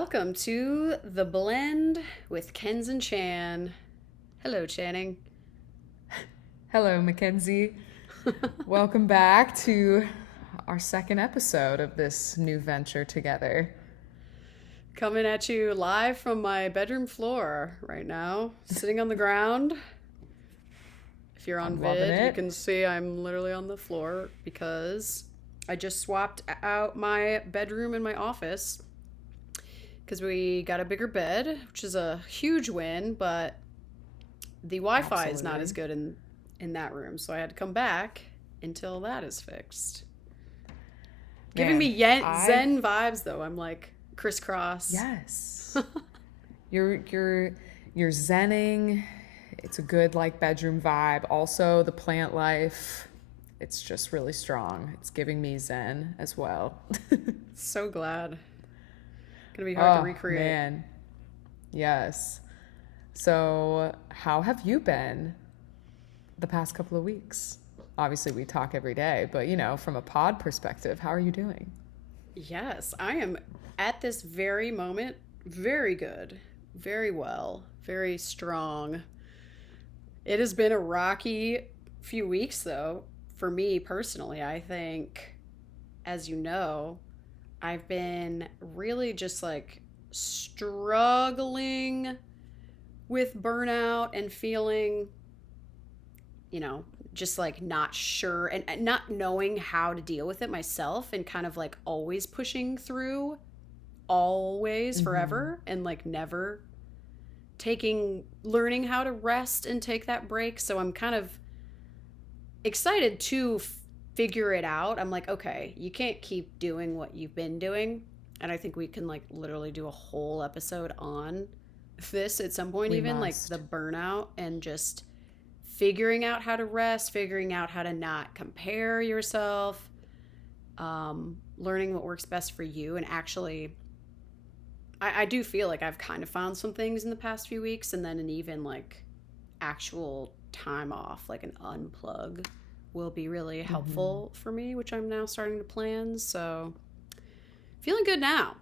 Welcome to The Blend with Kenz and Chan. Hello, Channing. Hello, Mackenzie. Welcome back to our second episode of this new venture together. Coming at you live from my bedroom floor right now, sitting on the ground. If you're on I'm loving vid, you it. can see I'm literally on the floor because I just swapped out my bedroom and my office because we got a bigger bed, which is a huge win, but the Wi-Fi is not as Absolutely. good in that room, so I had to come back until that is fixed. Giving me Man, Zen vibes though. I'm like crisscross. yes. You're zenning. It's a good like bedroom vibe. Also, the plant life, it's just really strong. It's giving me zen as well. So glad. Gonna be hard to Oh, recreate. man. Yes. So, how have you been the past couple of weeks? Obviously, we talk every day, but from a pod perspective, how are you doing? Yes, I am at this very moment very good, very well, very strong. It has been a rocky few weeks though, for me personally. I think, as you know, I've been really just like struggling with burnout and feeling, just like not sure and not knowing how to deal with it myself and kind of like always pushing through, always, Mm-hmm. forever, and like never learning how to rest and take that break. So I'm kind of excited to figure it out. I'm like, okay, you can't keep doing what you've been doing. And I think we can like literally do a whole episode on this at some point, We even like the must. burnout and just figuring out how to rest, figuring out how to not compare yourself, learning what works best for you. And actually, I do feel like I've kind of found some things in the past few weeks, and then an even like actual time off, like an unplug, will be really Mm-hmm. helpful for me, which I'm now starting to plan. So feeling good now.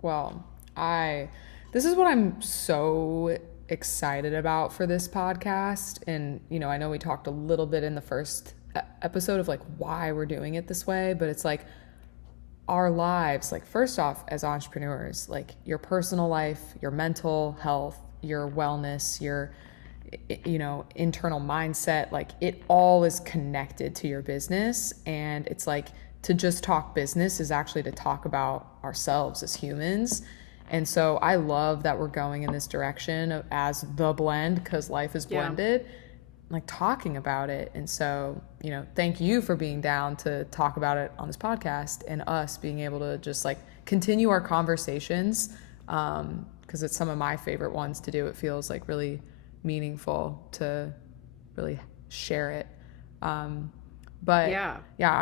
Well, I this is what I'm so excited about for this podcast. And, I know we talked a little bit in the first episode of like why we're doing it this way, but it's like our lives, like first off, as entrepreneurs, like your personal life, your mental health, your wellness, your internal mindset, like it all is connected to your business. And it's like to just talk business is actually to talk about ourselves as humans. And so I love that we're going in this direction of, as the blend, because life is Yeah. blended, like talking about it. And so, thank you for being down to talk about it on this podcast and us being able to just like continue our conversations. Because it's some of my favorite ones to do. It feels like really meaningful to really share it. Um, but Yeah. yeah,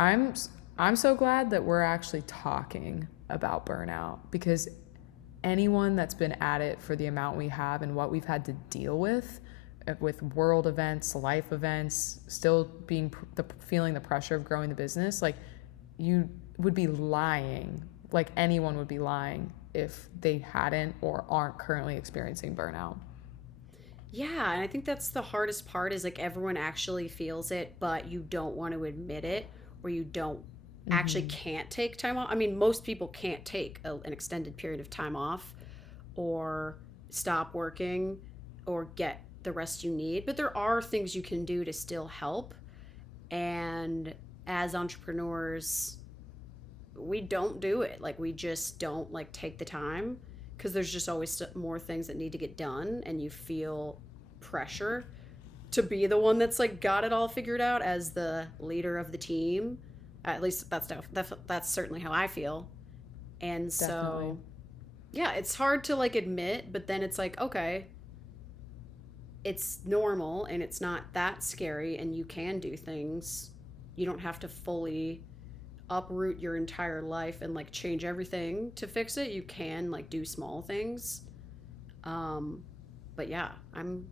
I'm so glad that we're actually talking about burnout, because anyone that's been at it for the amount we have and what we've had to deal with world events, life events, still being feeling the pressure of growing the business, like you would be lying, like anyone would be lying if they hadn't or aren't currently experiencing burnout. Yeah, and I think that's the hardest part is like everyone actually feels it, but you don't want to admit it, or you don't actually Mm-hmm. can't take time off. I mean, most people can't take an extended period of time off or stop working or get the rest you need, but there are things you can do to still help. And as entrepreneurs, we don't do it. Like we just don't like take the time because there's just always more things that need to get done and you feel pressure to be the one that's like got it all figured out as the leader of the team. At least that's certainly how I feel. And Definitely. so yeah, it's hard to like admit, but then it's like, okay, it's normal and it's not that scary and you can do things. You don't have to fully uproot your entire life and like change everything to fix it. You can like do small things. Um but yeah, I'm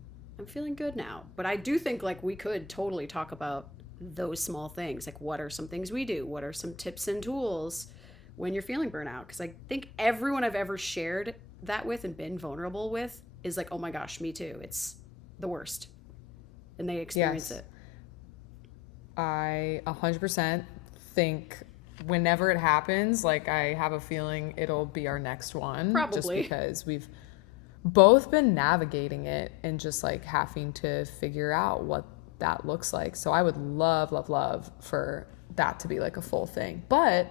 feeling good now. But I do think like we could totally talk about those small things. Like what are some things we do? What are some tips and tools? when you're feeling burnout. Because I think everyone I've ever shared that with and been vulnerable with is like, oh my gosh, me too. It's the worst. And they experience Yes. it. I 100% think whenever it happens, like I have a feeling it'll be our next one. Probably. Just because we've both been navigating it and just like having to figure out what that looks like. So I would love, love, love for that to be like a full thing. But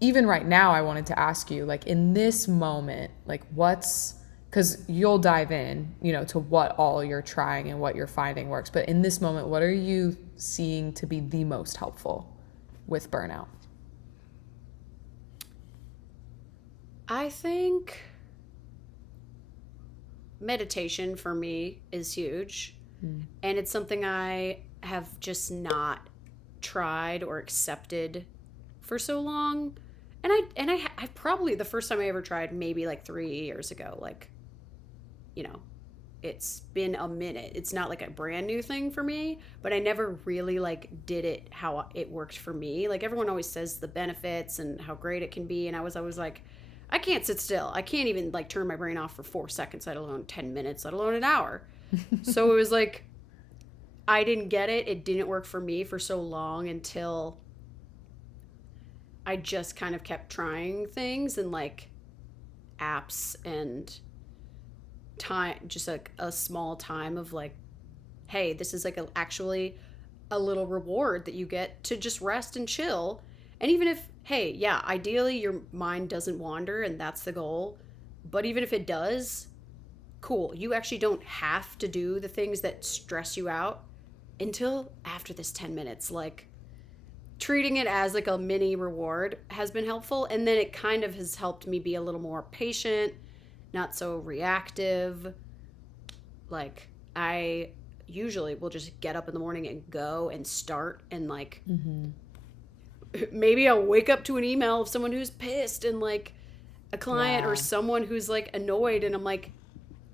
even right now, I wanted to ask you, like in this moment, like because you'll dive in, to what all you're trying and what you're finding works. But in this moment, what are you seeing to be the most helpful with burnout? I think meditation for me is huge. And it's something I have just not tried or accepted for so long. And I probably, the first time I ever tried, maybe like 3 years ago, like, it's been a minute. It's not like a brand new thing for me, but I never really like did it how it worked for me. Like everyone always says the benefits and how great it can be. And I was always like, I can't sit still. I can't even like turn my brain off for 4 seconds, let alone 10 minutes, let alone an hour. So it was like, I didn't get it. It didn't work for me for so long until I just kind of kept trying things and like apps and time, just like a small time of like, hey, this is like actually a little reward that you get to just rest and chill. And even if, hey, yeah, ideally your mind doesn't wander and that's the goal. But even if it does, cool. You actually don't have to do the things that stress you out until after this 10 minutes. Like treating it as like a mini reward has been helpful. And then it kind of has helped me be a little more patient, not so reactive. Like I usually will just get up in the morning and go and start and like maybe I'll wake up to an email of someone who's pissed and like a client or someone who's like annoyed, and I'm like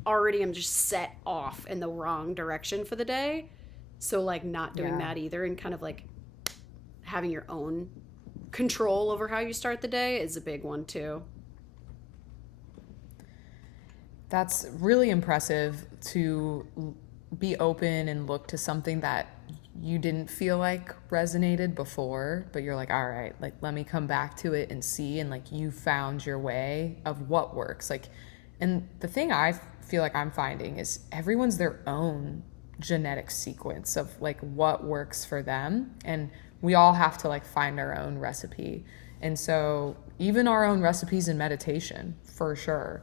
already I'm just set off in the wrong direction for the day. So like not doing that either, and kind of like having your own control over how you start the day is a big one too. That's really impressive to be open and look to something that you didn't feel like resonated before, but you're like, all right, like let me come back to it and see, and like you found your way of what works. Like, and the thing I feel like I'm finding is everyone's their own genetic sequence of like what works for them, and we all have to like find our own recipe. And so even our own recipes in meditation for sure.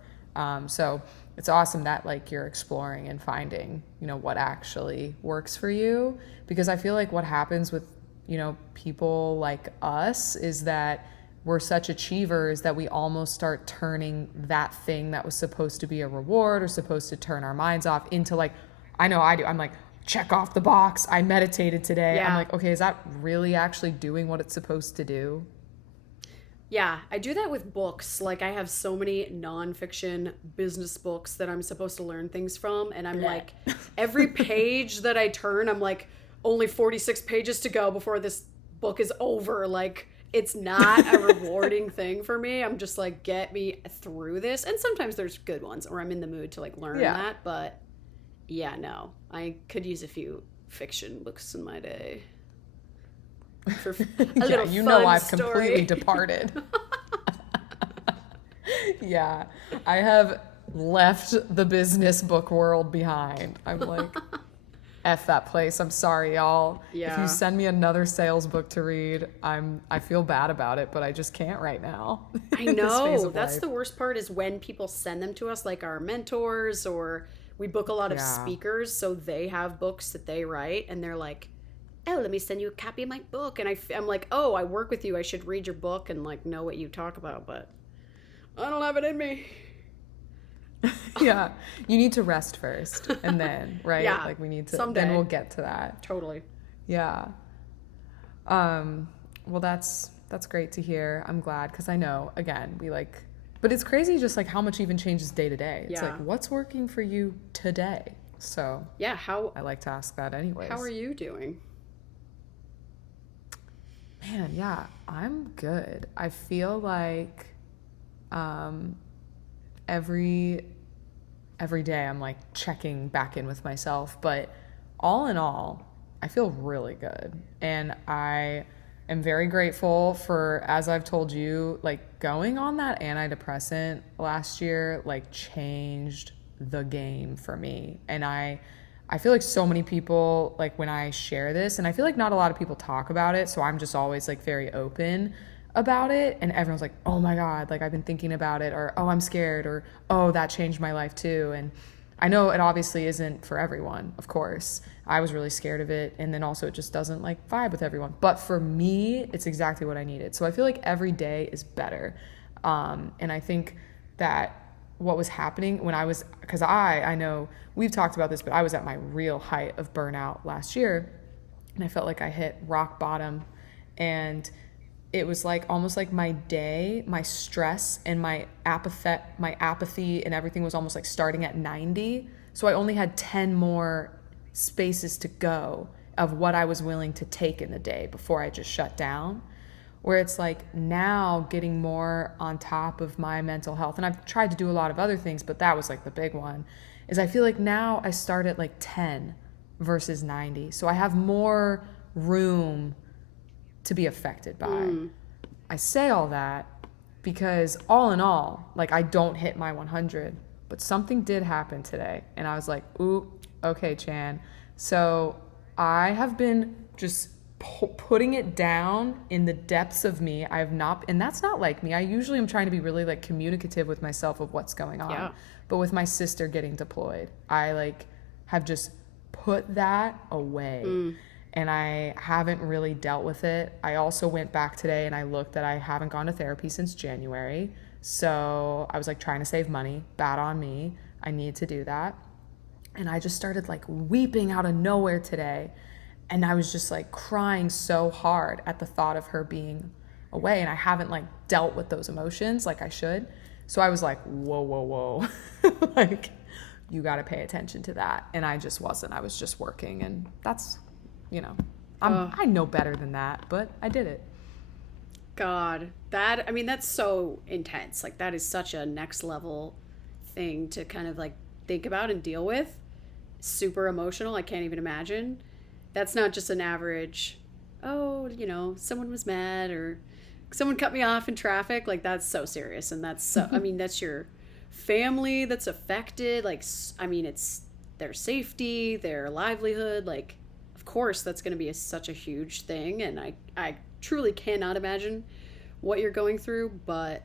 So it's awesome that like you're exploring and finding, what actually works for you, because I feel like what happens with, people like us is that we're such achievers that we almost start turning that thing that was supposed to be a reward or supposed to turn our minds off into like, I know I do. I'm like, check off the box. I meditated today. Yeah. I'm like, okay, is that really actually doing what it's supposed to do? Yeah, I do that with books. Like I have so many nonfiction business books that I'm supposed to learn things from. And I'm like, every page that I turn, I'm like, only 46 pages to go before this book is over. Like it's not a rewarding thing for me. I'm just like, get me through this. And sometimes there's good ones or I'm in the mood to like learn that. But yeah, no, I could use a few fiction books in my day. For I've story. Completely departed. Yeah, I have left the business book world behind. I'm like, F that place. I'm sorry, y'all. Yeah. If you send me another sales book to read, I feel bad about it, but I just can't right now. I know. That's the worst part is when people send them to us, like our mentors, or we book a lot of speakers, so they have books that they write, and they're like, oh, let me send you a copy of my book. And I'm like, oh, I work with you. I should read your book and like know what you talk about, but I don't have it in me. Yeah. You need to rest first and then, right? Yeah. Like we need to, someday. Then we'll get to that. Totally. Yeah. Well, that's great to hear. I'm glad. 'Cause I know, again, but it's crazy just like how much even changes day to day. It's like, what's working for you today? So yeah, I like to ask that anyways. How are you doing? Man, yeah, I'm good. I feel like um, every every day I'm like checking back in with myself, but all in all, I feel really good. And I am very grateful for, as I've told you, like going on that antidepressant last year like changed the game for me. And I feel like so many people, like when I share this, and I feel like not a lot of people talk about it, so I'm just always like very open about it, and everyone's like, oh my God, like I've been thinking about it, or oh, I'm scared, or oh, that changed my life too. And I know it obviously isn't for everyone, of course. I was really scared of it, and then also it just doesn't like vibe with everyone. But for me, it's exactly what I needed. So I feel like every day is better. And I think that what was happening when I was, because I know we've talked about this, but I was at my real height of burnout last year, and I felt like I hit rock bottom. And it was like almost like my day, my stress and my apathy and everything was almost like starting at 90. So I only had 10 more spaces to go of what I was willing to take in the day before I just shut down. Where it's like now getting more on top of my mental health. And I've tried to do a lot of other things, but that was like the big one. Is I feel like now I start at like 10 versus 90. So I have more room to be affected by. I say all that because all in all, like I don't hit my 100, but something did happen today. And I was like, ooh, okay, Chan. So I have been just putting it down in the depths of me. I have not, and that's not like me. I usually am trying to be really like communicative with myself of what's going on. Yeah. But with my sister getting deployed, I like have just put that away. And I haven't really dealt with it. I also went back today and I looked that I haven't gone to therapy since January. So I was like trying to save money. Bad on me. I need to do that. And I just started like weeping out of nowhere today. And I was just like crying so hard at the thought of her being away. And I haven't like dealt with those emotions like I should. So I was like, whoa, whoa, whoa. Like, you got to pay attention to that. And I just wasn't. I was just working. And that's, you know, I know better than that, but I did it. God, that, I mean, that's so intense. Like, that is such a next level thing to kind of like think about and deal with. Super emotional. I can't even imagine. That's not just an average, oh, you know, someone was mad or someone cut me off in traffic. Like, that's so serious. And that's so, I mean, that's your family that's affected. Like, I mean, it's their safety, their livelihood. Like, of course, that's going to be such a huge thing. And I truly cannot imagine what you're going through. But,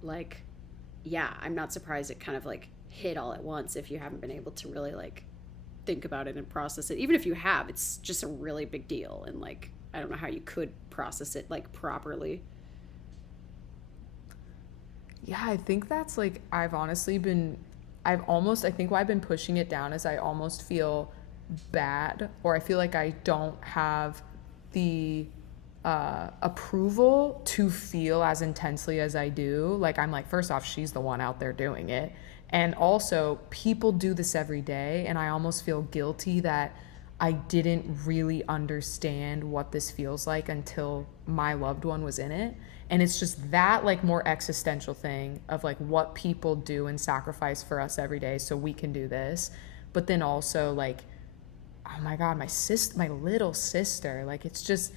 like, yeah, I'm not surprised it kind of, like, hit all at once if you haven't been able to really, like, think about it and process it. Even if you have, it's just a really big deal. And, like, I don't know how you could process it, like, properly. Yeah, I think that's like, I think why I've been pushing it down is I almost feel bad, or I feel like I don't have the approval to feel as intensely as I do. Like, I'm like, first off, she's the one out there doing it. And also, people do this every day, and I almost feel guilty that I didn't really understand what this feels like until my loved one was in it. And it's just that like more existential thing of like what people do and sacrifice for us every day so we can do this. But then also like, oh my God, my little sister, like it's just,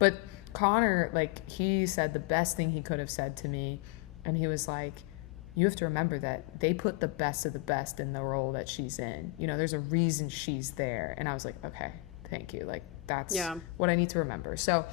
but Connor, like he said the best thing he could have said to me. And he was like, you have to remember that they put the best of the best in the role that she's in. You know, there's a reason she's there. And I was like, okay, thank you. Like that's what I need to remember. So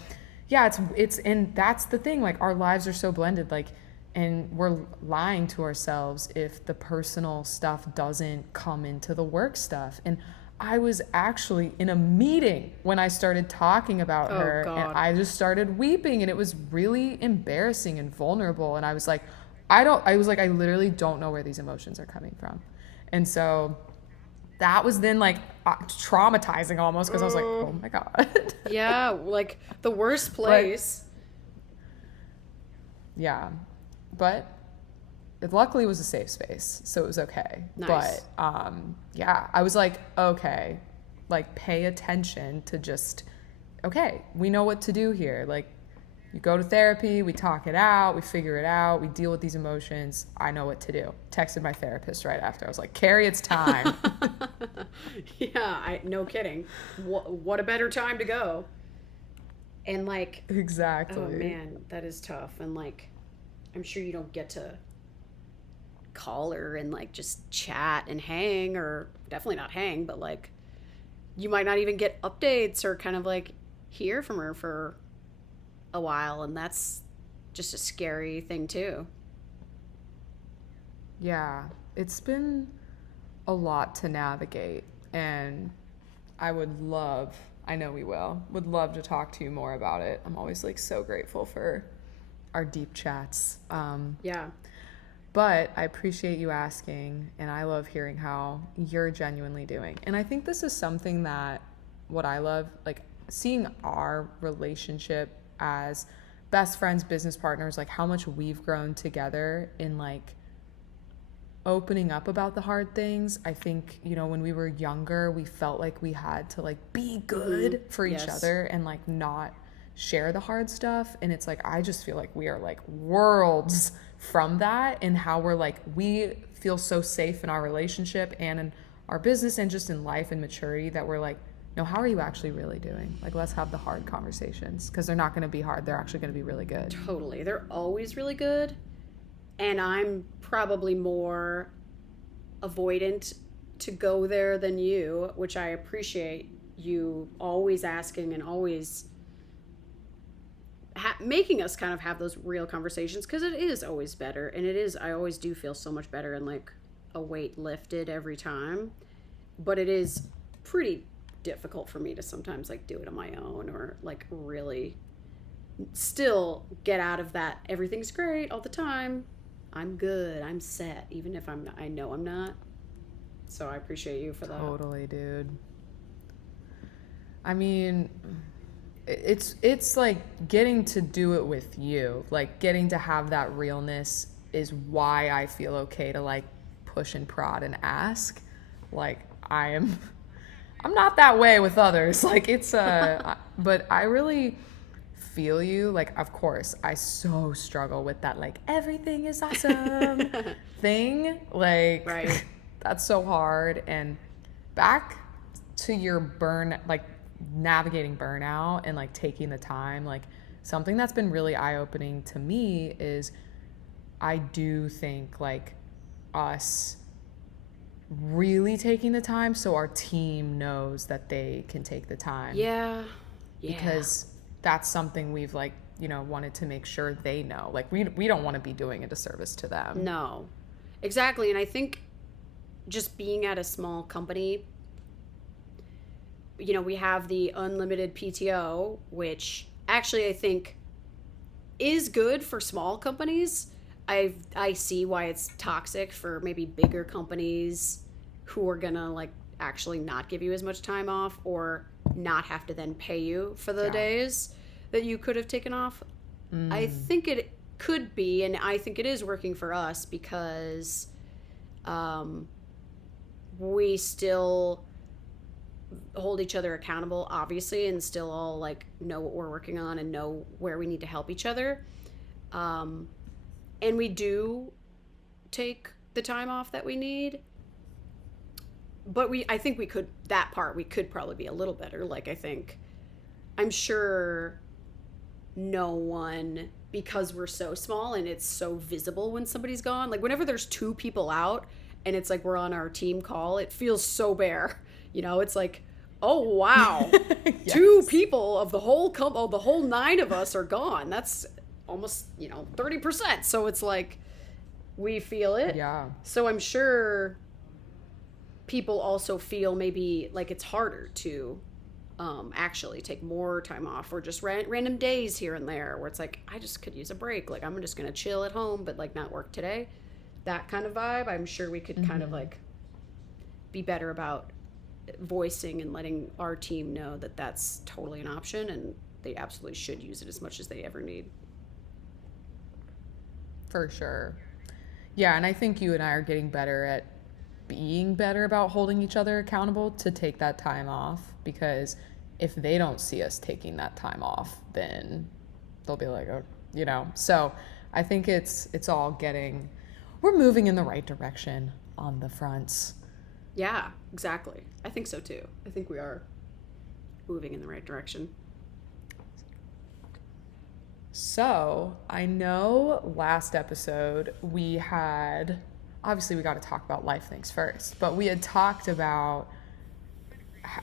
yeah, it's, and that's the thing, like our lives are so blended, like, and we're lying to ourselves if the personal stuff doesn't come into the work stuff. And I was actually in a meeting when I started talking about her, God. and I just started weeping, and it was really embarrassing and vulnerable. And I was like, I literally don't know where these emotions are coming from. And so that was then like traumatizing almost, because I was like, oh my God. Yeah, like the worst place. Yeah. But it luckily was a safe space, so it was okay. Nice. But yeah, I was like, okay, like pay attention to just okay, we know what to do here. Like, you go to therapy, we talk it out, we figure it out, we deal with these emotions. I know what to do. Texted my therapist right after. I was like, Carrie, it's time. Yeah, no kidding. What a better time to go. And like, Exactly. oh man, that is tough. And like, I'm sure you don't get to call her and like just chat and hang, or definitely not hang, but like, you might not even get updates or kind of like hear from her for a while, and that's just a scary thing too. Yeah, it's been a lot to navigate, and I know we would love to talk to you more about it. I'm always like so grateful for our deep chats. Yeah. But I appreciate you asking, and I love hearing how you're genuinely doing. And I think this is something that what I love, like seeing our relationship as best friends, business partners, like how much we've grown together in like opening up about the hard things. I think, when we were younger, we felt like we had to like be good for each Yes. other and like not share the hard stuff. And it's like, I just feel like we are like worlds from that, and how we're like, we feel so safe in our relationship and in our business and just in life and maturity that we're like, no, how are you actually really doing? Like, let's have the hard conversations, because they're not going to be hard. They're actually going to be really good. Totally. They're always really good. And I'm probably more avoidant to go there than you, which I appreciate you always asking and always making us kind of have those real conversations, because it is always better. And I always do feel so much better and like a weight lifted every time. But it is pretty difficult for me to sometimes like do it on my own, or like really still get out of that everything's great all the time. I'm good, I'm set, even if I know I'm not. So I appreciate you for that. Totally, dude. I mean, it's like getting to do it with you, like getting to have that realness is why I feel okay to like push and prod and ask. Like, I'm not that way with others. Like, it's but I really feel you. Like, of course, I so struggle with that like everything is awesome thing. Like, Right. that's so hard. And back to your like navigating burnout and like taking the time, like something that's been really eye-opening to me is I do think like us really taking the time so our team knows that they can take the time. Yeah. Because that's something we've like, wanted to make sure they know. Like, we don't want to be doing a disservice to them. No. Exactly. And I think just being at a small company, we have the unlimited PTO, which actually I think is good for small companies. I see why it's toxic for maybe bigger companies who are gonna like actually not give you as much time off, or not have to then pay you for the days that you could have taken off. I think it could be, and I think it is working for us, because we still hold each other accountable, obviously, and still all like know what we're working on and know where we need to help each other. And we do take the time off that we need. But I think we could probably be a little better. Like, I'm sure no one, because we're so small and it's so visible when somebody's gone, like whenever there's two people out and it's like we're on our team call, it feels so bare. It's like, oh wow, yes. 2 people of the whole the whole 9 of us are gone. That's almost 30%. So it's like we feel it. Yeah. So I'm sure people also feel maybe like it's harder to actually take more time off, or just random days here and there where it's like, I just could use a break. Like, I'm just going to chill at home, but like not work today. That kind of vibe. I'm sure we could kind of like be better about voicing and letting our team know that that's totally an option, and they absolutely should use it as much as they ever need. For sure. Yeah, and I think you and I are getting better at being better about holding each other accountable to take that time off, because if they don't see us taking that time off, then they'll be like, oh, you know. So I think it's all getting, we're moving in the right direction on the fronts. Yeah, exactly. I think so too. I think we are moving in the right direction. So I know last episode we had, obviously we got to talk about life things first, but we had talked about,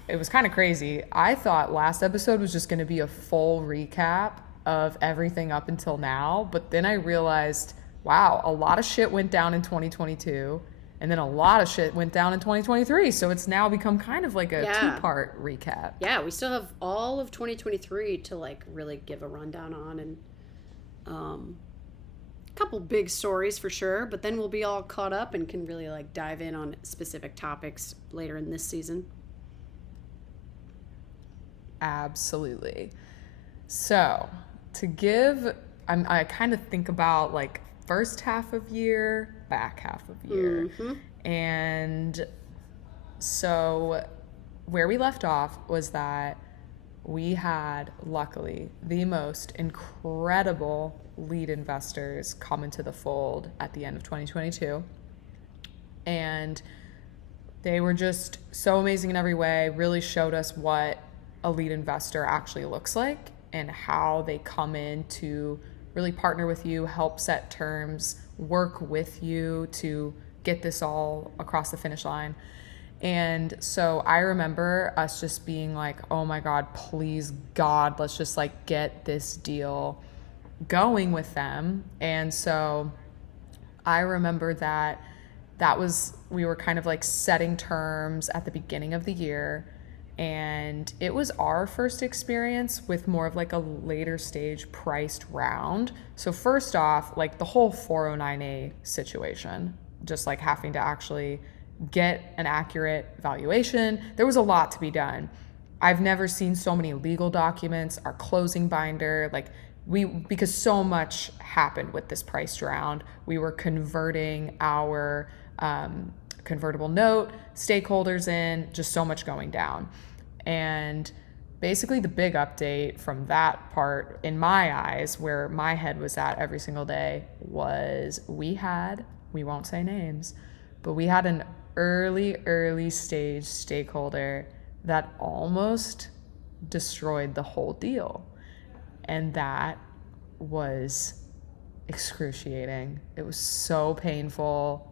it was kind of crazy. I thought last episode was just going to be a full recap of everything up until now, but then I realized, wow, a lot of shit went down in 2022, and then a lot of shit went down in 2023, so it's now become kind of like a two-part recap. Yeah, we still have all of 2023 to like really give a rundown on, and a couple big stories for sure, but then we'll be all caught up and can really like dive in on specific topics later in this season. Absolutely. So to give, I kind of think about like first half of year, back half of year. Mm-hmm. And so where we left off was that we had, luckily, the most incredible lead investors come into the fold at the end of 2022. And they were just so amazing in every way, really showed us what a lead investor actually looks like and how they come in to really partner with you, help set terms, work with you to get this all across the finish line. And so I remember us just being like, oh my God, please God, let's just like get this deal going with them. And so I remember that was, we were kind of like setting terms at the beginning of the year. And it was our first experience with more of like a later stage priced round. So first off, like the whole 409A situation, just like having to actually get an accurate valuation. There was a lot to be done. I've never seen so many legal documents, our closing binder, like because so much happened with this priced round. We were converting our convertible note, stakeholders in, just so much going down. And basically the big update from that part, in my eyes, where my head was at every single day, was we won't say names, but we had an early stage stakeholder that almost destroyed the whole deal. And that was excruciating. It was so painful.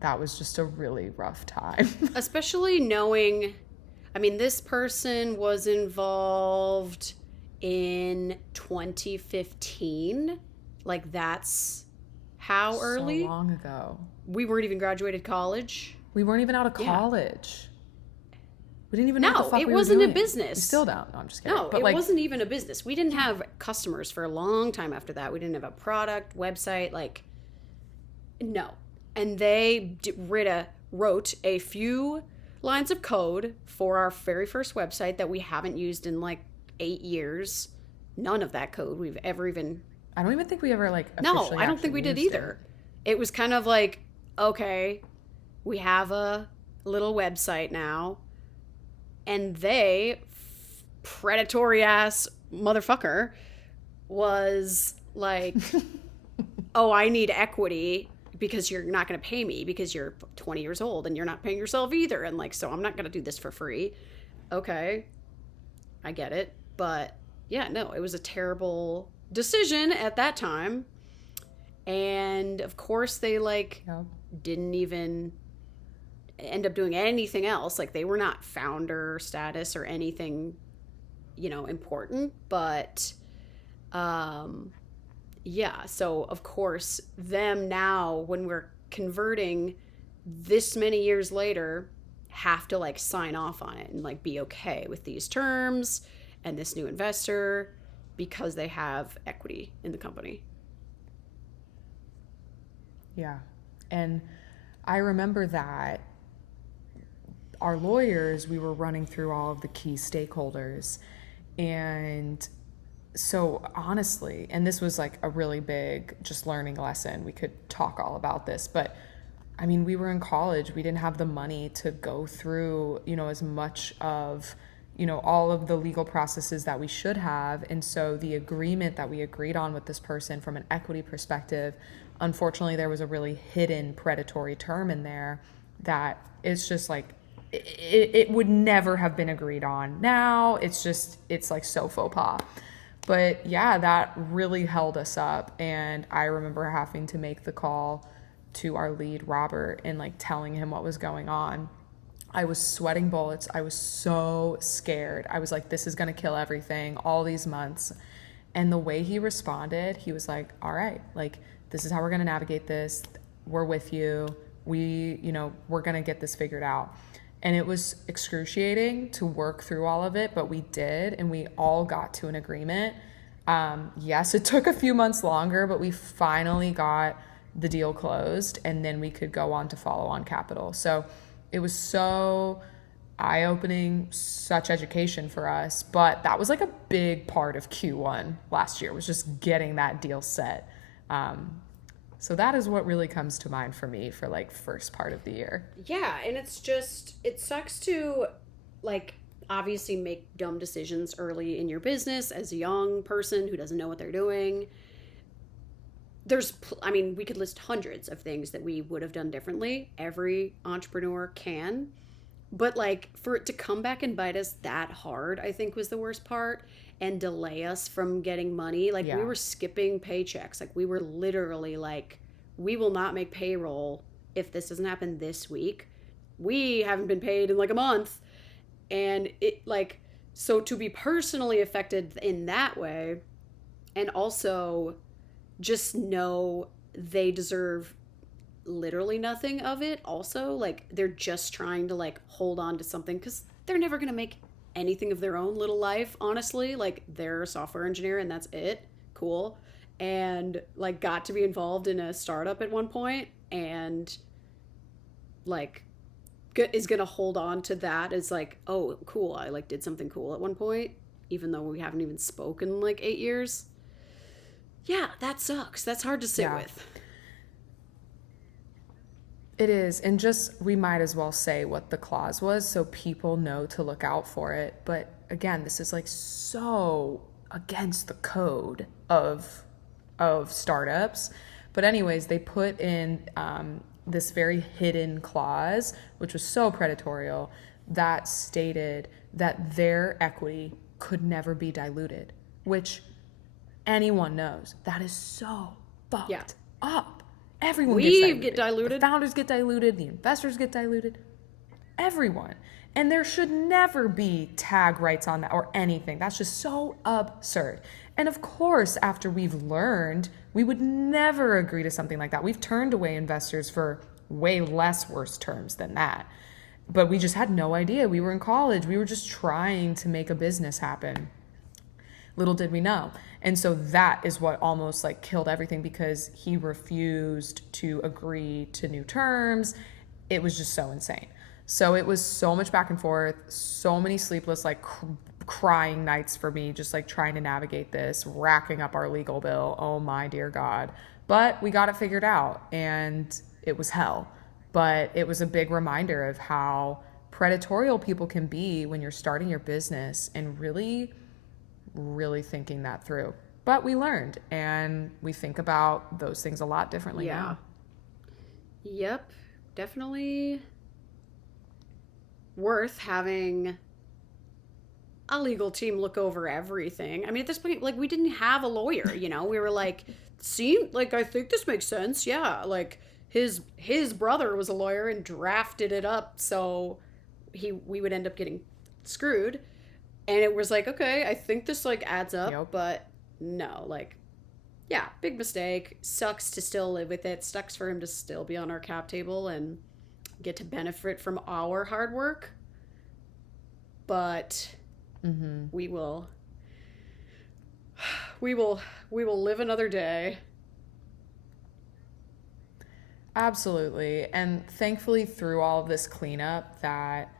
That was just a really rough time. Especially knowing, I mean, this person was involved in 2015. Like, that's how early? So long ago. We weren't even graduated college. We weren't even out of college. Yeah. We didn't even know what the fuck it we wasn't were a doing. business. We still don't. No, I'm just kidding. No, but it wasn't even a business. We didn't have customers for a long time after that. We didn't have a product, website, like, no. And they wrote a few lines of code for our very first website that we haven't used in like 8 years. None of that code we've ever even... I don't even think we ever like officially... No, I don't think we did either. It was kind of like, okay, we have a little website now, and they, predatory ass motherfucker, was like, oh, I need equity because you're not going to pay me because you're 20 years old and you're not paying yourself either. And like, so I'm not going to do this for free. Okay, I get it. But yeah, no, it was a terrible decision at that time. And of course they didn't even end up doing anything else. Like, they were not founder status or anything, important. But yeah, so of course them now, when we're converting this many years later, have to like sign off on it and like be okay with these terms and this new investor because they have equity in the company. Yeah. And I remember that our lawyers, we were running through all of the key stakeholders. And so honestly, and this was like a really big just learning lesson. We could talk all about this, but I mean, we were in college. We didn't have the money to go through, as much of, all of the legal processes that we should have. And so the agreement that we agreed on with this person from an equity perspective, unfortunately, there was a really hidden predatory term in there that it's just like, it would never have been agreed on. Now it's like so faux pas. But yeah, that really held us up. And I remember having to make the call to our lead, Robert, and like telling him what was going on. I was sweating bullets. I was so scared. I was like, this is going to kill everything all these months. And the way he responded, he was like, all right, like, this is how we're going to navigate this. We're with you. We're going to get this figured out. And it was excruciating to work through all of it, but we did, and we all got to an agreement. Yes, it took a few months longer, but we finally got the deal closed, and then we could go on to follow on capital. So it was so eye-opening, such education for us. But that was like a big part of Q1 last year, was just getting that deal set. So that is what really comes to mind for me for like first part of the year. Yeah, and it sucks to like obviously make dumb decisions early in your business as a young person who doesn't know what they're doing. We could list hundreds of things that we would have done differently. Every entrepreneur can. But like for it to come back and bite us that hard, I think was the worst part, and delay us from getting money. Like we were skipping paychecks. Like we were literally like, we will not make payroll if this doesn't happen this week. We haven't been paid in like a month. And it like, so to be personally affected in that way, and also just know they deserve literally nothing of it also. Like they're just trying to like hold on to something because they're never going to make anything of their own little life, honestly. Like they're a software engineer and that's it. Cool. And like got to be involved in a startup at one point and like is going to hold on to that as like, oh, cool, I like did something cool at one point, even though we haven't even spoken in like 8 years. Yeah, that sucks. That's hard to sit with. It is. And just, we might as well say what the clause was so people know to look out for it. But again, this is like so against the code of startups. But anyways, they put in this very hidden clause, which was so predatorial, that stated that their equity could never be diluted, which anyone knows that is so fucked up. Everyone gets diluted. The founders get diluted. The investors get diluted. Everyone. And there should never be tag rights on that or anything. That's just so absurd. And of course, after we've learned, we would never agree to something like that. We've turned away investors for way less worse terms than that. But we just had no idea. We were in college. We were just trying to make a business happen. Little did we know. And so that is what almost like killed everything because he refused to agree to new terms. It was just so insane. So it was so much back and forth, so many sleepless, like crying nights for me, just like trying to navigate this, racking up our legal bill. Oh my dear God. But we got it figured out and it was hell. But it was a big reminder of how predatorial people can be when you're starting your business and really thinking that through. But we learned and we think about those things a lot differently now. Yep. Definitely worth having a legal team look over everything. I mean, at this point, like we didn't have a lawyer, you know, we were like, see, like, I think this makes sense. Yeah. Like his brother was a lawyer and drafted it up. So we would end up getting screwed. And it was like, okay, I think this like adds up, but no, like, yeah, big mistake. Sucks to still live with it. Sucks for him to still be on our cap table and get to benefit from our hard work. But we will live another day. Absolutely. And thankfully through all of this cleanup that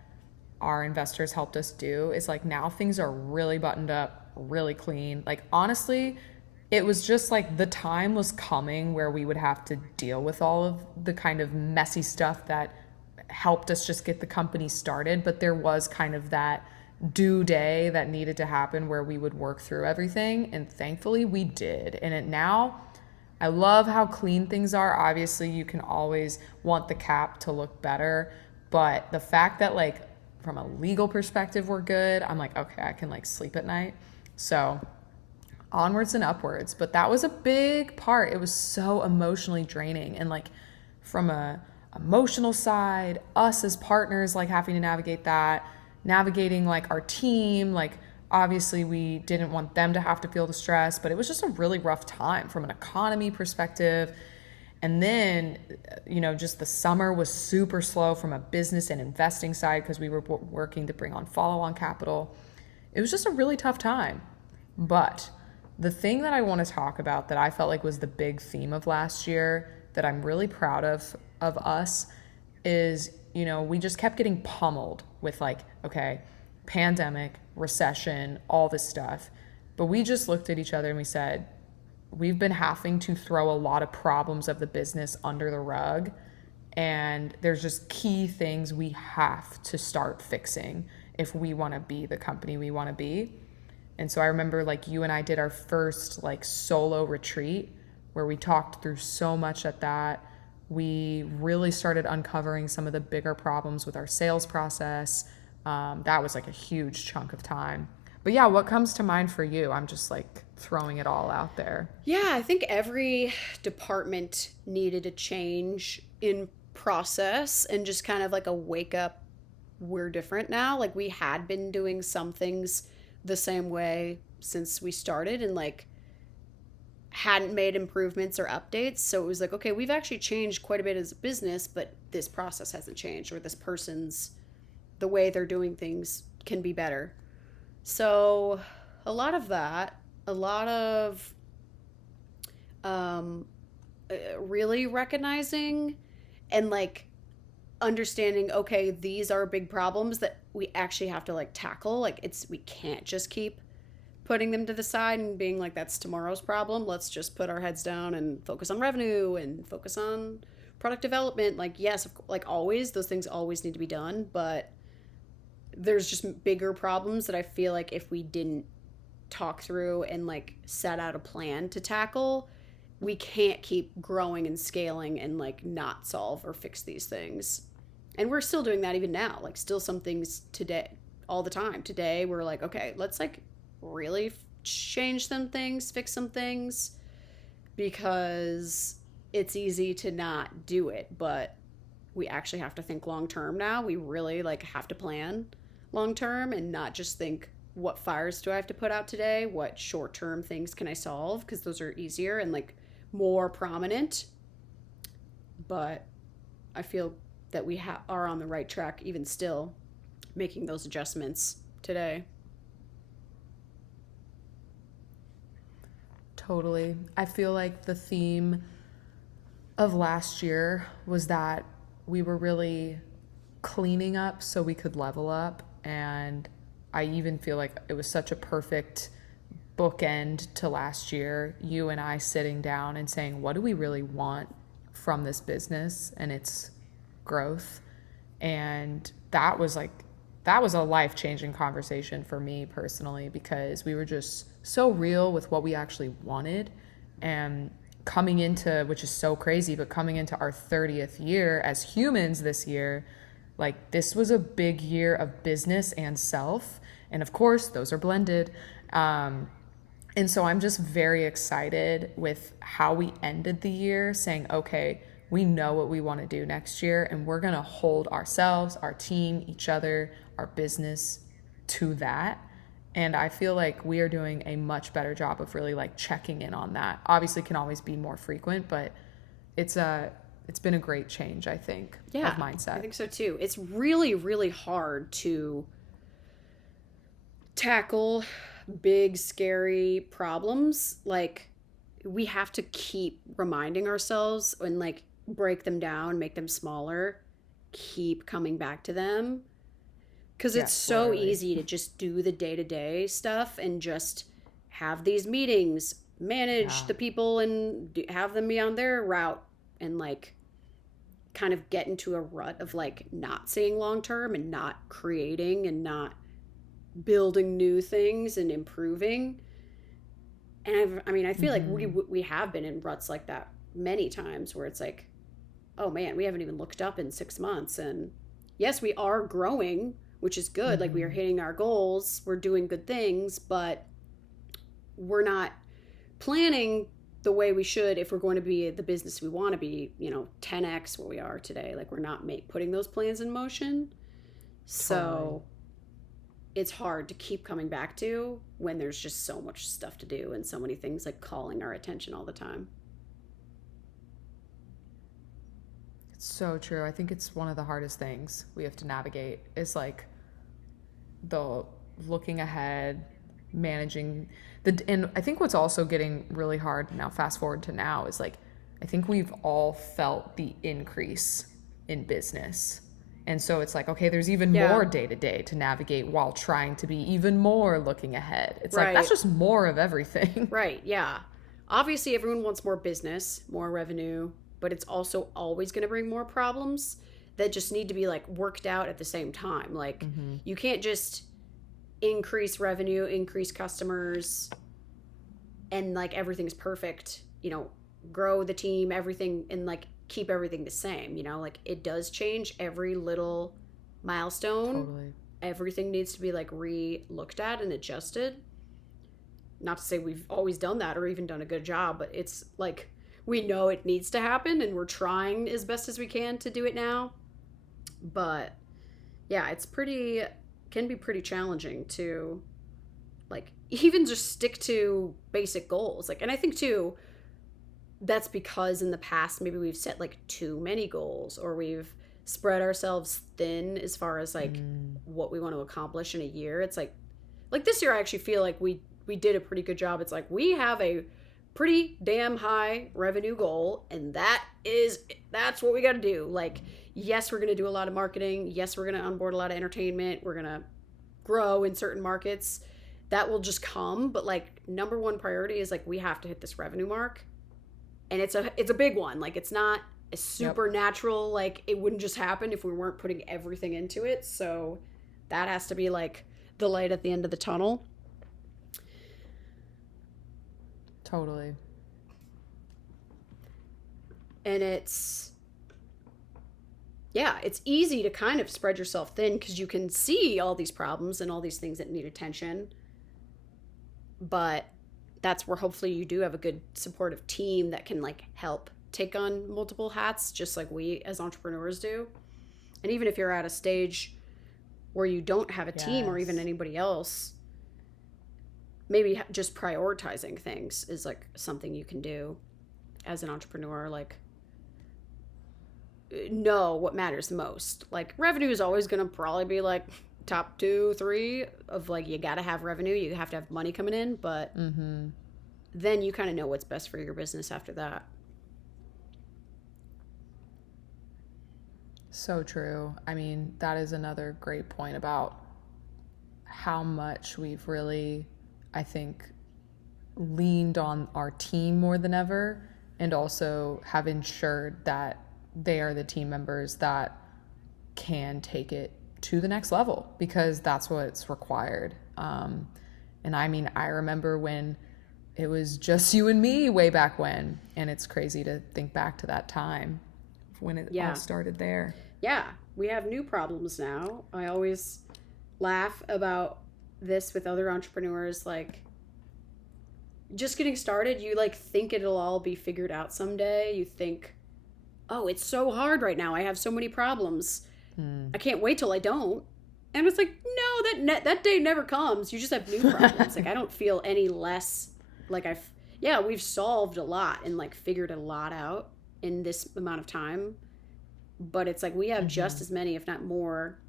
our investors helped us do is like now things are really buttoned up, really clean. Like honestly, it was just like the time was coming where we would have to deal with all of the kind of messy stuff that helped us just get the company started. But there was kind of that due day that needed to happen where we would work through everything. And thankfully we did. And it now, I love how clean things are. Obviously, you can always want the cap to look better. But the fact that, like, from a legal perspective, we're good, I'm like, okay, I can, like, sleep at night. So onwards and upwards. But that was a big part. It was so emotionally draining. And, like, from a emotional side, us as partners, like, having to navigate that, navigating, like, our team, like, obviously we didn't want them to have to feel the stress, but it was just a really rough time from an economy perspective. And then, you know, just the summer was super slow from a business and investing side because we were working to bring on follow-on capital. It was just a really tough time. But the thing that I want to talk about that I felt like was the big theme of last year that I'm really proud of us is, you know, we just kept getting pummeled with, like, okay, pandemic, recession, all this stuff. But we just looked at each other and we said, we've been having to throw a lot of problems of the business under the rug. And there's just key things we have to start fixing if we want to be the company we want to be. And so I remember, like, you and I did our first, like, solo retreat where we talked through so much at that. We really started uncovering some of the bigger problems with our sales process. That was, like, a huge chunk of time. But yeah, what comes to mind for you? I'm just, like, throwing it all out there. Yeah, I think every department needed a change in process and just kind of like a wake up. We're different now. Like, we had been doing some things the same way since we started and, like, hadn't made improvements or updates. So it was like, okay, we've actually changed quite a bit as a business, but this process hasn't changed, or this person's, the way they're doing things can be better. So a lot of that, a lot of really recognizing and, like, understanding, okay, these are big problems that we actually have to, like, tackle. Like, we can't just keep putting them to the side and being like, that's tomorrow's problem. Let's just put our heads down and focus on revenue and focus on product development. Like, yes, like, always, those things always need to be done, but there's just bigger problems that I feel like if we didn't talk through and, like, set out a plan to tackle, we can't keep growing and scaling and, like, not solve or fix these things. And we're still doing that even now. Like, still some things today, all the time. Today, we're like, okay, let's, like, really change some things, fix some things, because it's easy to not do it, but we actually have to think long term now. We really, like, have to plan long term and not just think, what fires do I have to put out today? What short term things can I solve? Because those are easier and, like, more prominent. But I feel that we are on the right track, even still, making those adjustments today. Totally. I feel like the theme of last year was that we were really cleaning up so we could level up. And I even feel like it was such a perfect bookend to last year, you and I sitting down and saying, what do we really want from this business and its growth? And that was a life-changing conversation for me personally, because we were just so real with what we actually wanted. And coming into, which is so crazy, but coming into our 30th year as humans this year, like, this was a big year of business and self. And of course, those are blended. And so I'm just very excited with how we ended the year, saying, okay, we know what we want to do next year, and we're going to hold ourselves, our team, each other, our business to that. And I feel like we are doing a much better job of really, like, checking in on that. Obviously, can always be more frequent, but it's been a great change, I think, of mindset. I think so too. It's really, really hard to tackle big, scary problems. Like, we have to keep reminding ourselves and, like, break them down, make them smaller, keep coming back to them. Because it's so easy to just do the day-to-day stuff and just have these meetings, manage the people and have them be on their route, and, like, kind of get into a rut of, like, not seeing long-term and not creating and not building new things and improving. And I feel like we have been in ruts like that many times where it's like, oh man, we haven't even looked up in 6 months. And yes, we are growing, which is good. Like we are hitting our goals, we're doing good things, but we're not planning the way we should if we're going to be the business we want to be, 10x what we are today. Like we're not putting those plans in motion. So it's hard to keep coming back to when there's just so much stuff to do and so many things like calling our attention all the time. It's so true. I think it's one of the hardest things we have to navigate is like the looking ahead, managing and I think what's also getting really hard now, fast forward to now, is like I think we've all felt the increase in business. And so it's like, okay, there's even more day to day to navigate while trying to be even more looking ahead. It's like, that's just more of everything. Right. Yeah. Obviously, everyone wants more business, more revenue, but it's also always going to bring more problems that just need to be like worked out at the same time. Like you can't just increase revenue, increase customers, and like everything's perfect, grow the team, everything, and like keep everything the same, like it does change every little milestone. Totally. Everything needs to be like re-looked at and adjusted. Not to say we've always done that or even done a good job, but it's like we know it needs to happen and we're trying as best as we can to do it now. But yeah, can be pretty challenging to like even just stick to basic goals. Like, and I think too, that's because in the past maybe we've set like too many goals or we've spread ourselves thin as far as like what we want to accomplish in a year. It's like this year I actually feel like we did a pretty good job. It's like we have a pretty damn high revenue goal and that's what we got to do. Like, yes, we're going to do a lot of marketing. Yes, we're going to onboard a lot of entertainment. We're going to grow in certain markets. That will just come. But like number one priority is like we have to hit this revenue mark. And it's a big one. Like it's not a supernatural, like it wouldn't just happen if we weren't putting everything into it. So that has to be like the light at the end of the tunnel. Totally. And it's easy to kind of spread yourself thin because you can see all these problems and all these things that need attention. But that's where hopefully you do have a good supportive team that can like help take on multiple hats, just like we as entrepreneurs do. And even if you're at a stage where you don't have a team or even anybody else, maybe just prioritizing things is like something you can do as an entrepreneur. Like know what matters the most. Like revenue is always going to probably be like top 2, 3 of like, you got to have revenue, you have to have money coming in, but then you kind of know what's best for your business after that. So true. I mean, that is another great point about how much we've really, I think, leaned on our team more than ever, and also have ensured that they are the team members that can take it to the next level, because that's what's required. And I mean, I remember when it was just you and me way back when, and it's crazy to think back to that time when it all started there. Yeah, we have new problems now. I always laugh about this with other entrepreneurs, like just getting started, you like think it'll all be figured out someday. You think, oh, it's so hard right now, I have so many problems, I can't wait till I don't. And it's like, no, that day never comes. You just have new problems. Like I don't feel any less like we've solved a lot and like figured a lot out in this amount of time, but it's like we have just as many, if not more,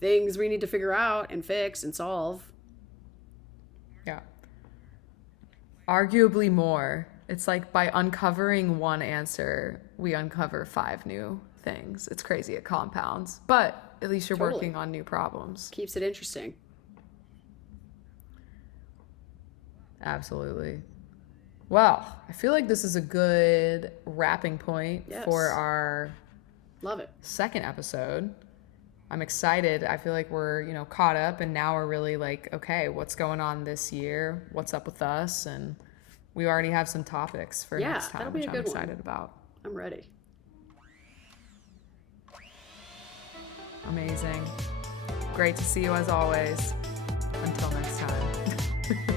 things we need to figure out and fix and solve. Yeah. Arguably more. It's like by uncovering one answer, we uncover 5 new things. It's crazy. It compounds, but at least you're working on new problems. Keeps it interesting. Absolutely. Well, I feel like this is a good wrapping point for our Love it. second episode. I'm excited. I feel like we're, caught up, and now we're really like, okay, what's going on this year? What's up with us? And we already have some topics for next time, that'll be which a I'm good excited one. about. I'm ready. Amazing. Great to see you as always. Until next time.